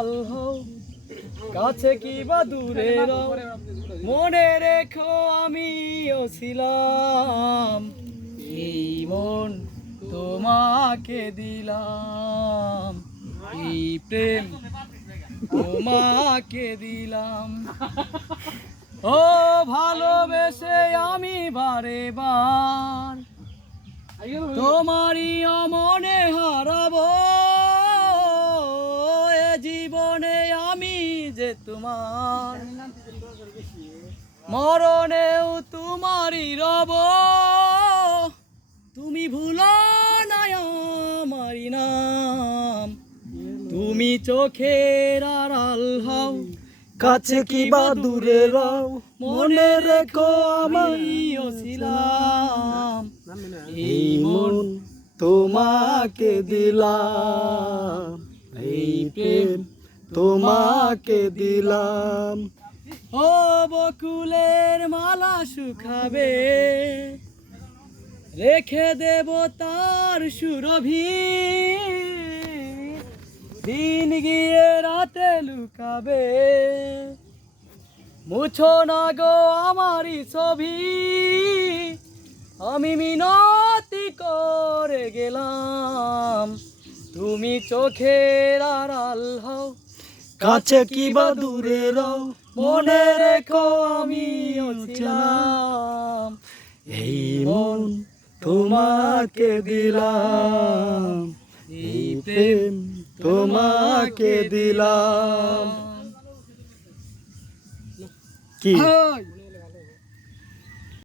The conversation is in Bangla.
আড়াল হও, কাছে কি বা দূরে রও, মনে রেখো আমিও ছিলাম। এই মন তোমাকে দিলাম, এই প্রেম তোমাকে দিলাম। ও ভালোবেসে আমি বারে বার তোমারই অমনে হারাবো, এ জীবনে আমি যে তোমার, মরণেও তোমারই রব। তুমি ভুলো না আমারই নাম, তুমি চোখের আড়াল হও, কাছে কি বা দূরে রও, মনে রেখো আমিও ছিলাম। এই মন তোমাকে দিলাম, এই প্রেম তোমাকে দিলাম। ও বকুলের মালা শুকাবে, রেখে দেব তার সুরভি, দিন গিয়ে রাতে লুকাবে, মুছো না গো আমারই ছবি। আমি মিনতি করে গেলাম, তুমি চোখের আড়াল হও, কাছে কি বা দূরে রও, মনে রেখো আমিও ছিলাম। এই মন তোমাকে দিলাম, এই প্রেম তোমাকে দিলাম। কি হাই।